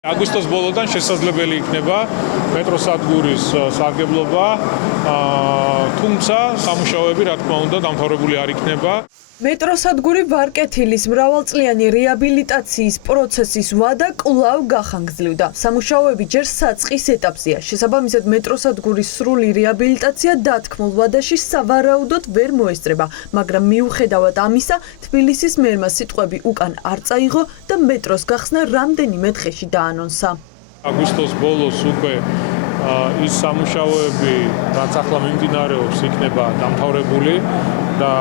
აგვისტოს ბოლოდან შესაძლებელი იქნება მეტროსადგურის სარგებლობა, თუმცა სამუშაოები რა თქმა უნდა დამთავრებული არ იქნება. მეტროსადგური ვარკეთილის მრავალწლიანი რეაბილიტაციის პროცესის ვადა კვლავ გახანგრძლივდა. სამუშაოები ჯერ საწყის ეტაპზეა. შესაბამისად მეტროსადგურის სრული რეაბილიტაცია დათქმულ ვადაში სავარაუდოდ ვერ მოესწრება, მაგრამ მიუხედავად ამისა, თბილისის მერმა სიტყვები უკან არ წაიღო და მეტროს გახსნა რამდენიმე დღეში დაანონსა. აგვისტოს ბოლოს უკვე ის სამუშაოები, რაც ახლა მიმდინარეობს, იქნება დამთავრებული და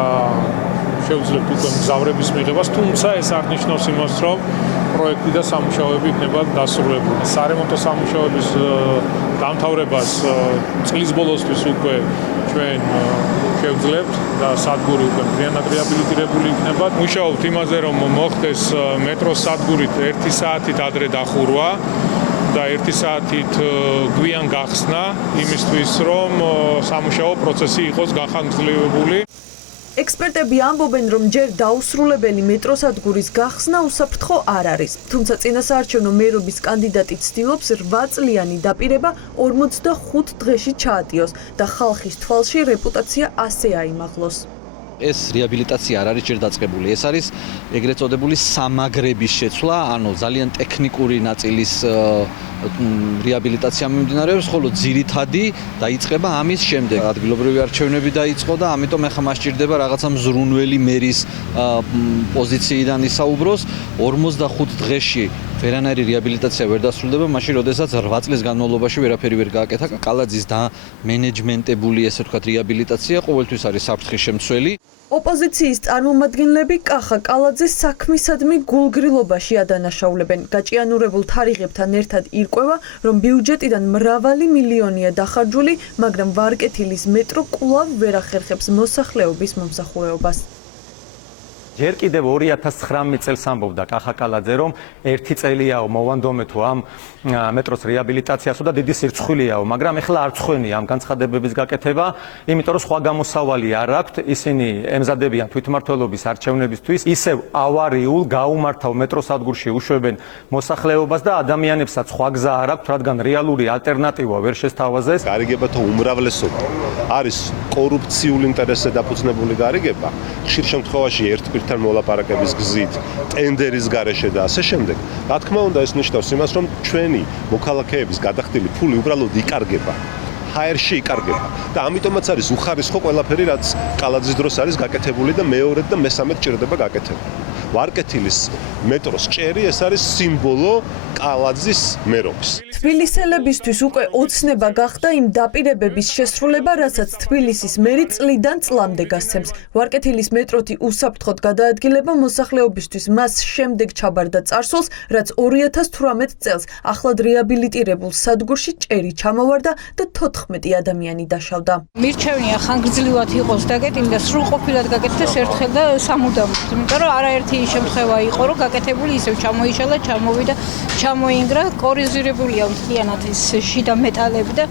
შევძლებთ უკვე მგზავრების მიღებას, თუმცა ეს არ ნიშნავს იმას, რომ პროექტი და სამუშაოები იქნება დასრულებული. სარემონტო სამუშაოების დამთავრებას წლის ბოლოსთვის უკვე ჩვენ შევძლებთ და სადგური უკვე მთლიანად რეაბილიტირებული იქნება. მუშაობთ იმაზე, რომ მოხდეს მეტროს სადგურით 1 საათით ადრე დახურვა და 1 საათით გვიან გახსნა იმისთვის, რომ სამუშაო პროცესი იყოს გახანგრძლივებული. ექსპერტები ამბობენ, რომ ჯერ დაუსრულებელი მეტროსადგურის გახსნა უსაფრთხო არ არის. თუმცა წინასაარჩევნო მერობის კანდიდატი ცდილობს 8 წლიანი დაპირება 45 დღეში ჩაატიოს და ხალხის თვალში რეპუტაცია ასე აიმაღლოს. ეს რეაბილიტაცია არ არის ჯერ დაწყებული, ეს არის ეგრეთ წოდებული სამაგრების შეცვლა, ანუ ძალიან ტექნიკური ნაწილის რეაბილიტაცია მიმდინარეობს, ხოლო ძირითადი დაიწყება ამის შემდეგ. ადგილობრივი არჩევნები დაიწყო და ამიტომ ახლა მას სჭირდება რაღაცა მზრუნველი მერის პოზიციიდან ისაუბროს. 45 დღეში ვერანაირი რეაბილიტაცია ვერ დასრულდება, მაშინ როდესაც 8 წლის განმავლობაში ვერაფერი ვერ გააკეთა. კალაძის და მენეჯმენტებული, ესე ვთქვათ, რეაბილიტაცია ყოველთვის არის საფრთხის შემცველი. ოპოზიციის წარმომადგენლები კახა კალაძეს საქმისადმი გულგრილობაში ადანაშაულებენ. გაჭიანურებულ თარიღებთან ერთად ირკვევა, რომ ბიუჯეტიდან მრავალი მილიონია დახარჯული, მაგრამ ვარკეთილის მეტრო კვლავ ვერ ახერხებს მოსახლეობის მომსახურეობას. ჯერ კიდევ 2019 წელს ამბობდა კახა კალაძე, რომ 1 წელიაო მოვანდომე თუ ამ მეტროს რეაბილიტაციასო და დიდი სირცხვილიაო, მაგრამ ეხლა არ წხვენია ამ განცხადებების გაკეთება, იმიტომ რომ სხვა გამოსავალი არ აქვთ, ისინი ემზადებიან თვითმმართველობის არჩევნებისთვის, ისევ ავარიულ გაუმართავ მეტროსადგურში უშვებენ მოსახლეობას და ადამიანებსაც სხვა გზა არ აქვთ, რადგან რეალური ალტერნატივა ვერ შესთავაზეს. გარიგებათა უმრავლესობა არის კორუფციულ ინტერესზე დაფუძნებული გარიგება, ხშირ შემთხვევაში ერთპირ მოლაპარაკების გზით, ტენდერის გარეშე და ასე შემდეგ. რა თქმა უნდა, ეს ნიშნავს იმას, რომ ჩვენი მოქალაქეების გადახდილი ფული უბრალოდ იკარგება. ჰაერში იკარგება და ამიტომაც არის უხარისხო ყველაფერი, რაც კალაძის დროს არის გაკეთებული და მეორედ და მესამედ ჭირდება გაკეთება. ვარკეთილის მეტროს ჭერი ეს არის სიმბოლო კალაძის მერობის. თბილისელებისთვის უკვე ოცნება გახდა იმ დაპირებების შესრულება, რასაც თბილისის მერი წლიდან წლამდე გასცემს. ვარკეთილის მეტროთი უსაფრთხოდ გადაადგილება მოსახლეობისთვის მას შემდეგ ჩაბარდა წარსულს, რაც 2018 წელს ახლად რეაბილიტირებულ სადგურში ჭერი ჩამოვარდა და 14 ადამიანი დაშავდა. მირჩევნია ხანგრძლივად იყოს დაგეტილი და სრულყოფილად გაკეთდეს ერთხელ და სამუდამოდ, იმიტომ რომ არაერთი შემთხვევა იყო, რომ გაკეთებული ისევ ჩამოიშალა, ჩამოვიდა, ჩამოინგრა, კორიზირებულია მთლიანად ის შიდა მეტალები და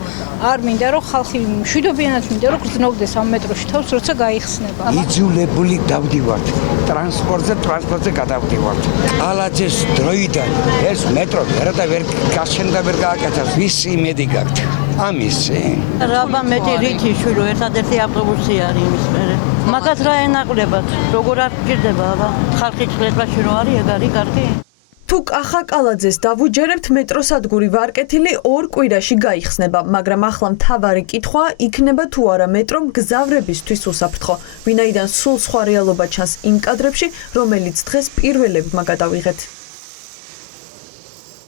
არ მინდა რომ ხალხი მშვიდობიანად მინდა რომ გრძნობდეს ამ მეტროში თავს, როცა გაიხსნება. იძულებული დავდივართ ტრანსპორტზე გადავდივართ. კალაძეს დროიდან ეს მეტრო ვერ გაშენდა, ვერ გააკეთა. ვის იმედი გაქვთ? ამის რაბა მეტი რითი შვილო ერთადერთი ავტობუსი არის იმის მერე. მაგათ რა ენაკლებათ? როგორ არ გჭირდება აბა? ხალხი წლებაში რო არის, ეგ არის კარგი. თუ კახა კალაძეს დავუჯერებთ, მეტროსადგური ვარკეთილი 2 კვირაში გაიხსნება, მაგრამ ახლა მთავარი კითხვა იქნება თუ არა მეტრო მგზავრებისთვის უსაფრთხო, ვინაიდან სულ სხვა რეალობა ჩანს იმ კადრებში, რომელიც დღეს პირველებმა გადავიღეთ.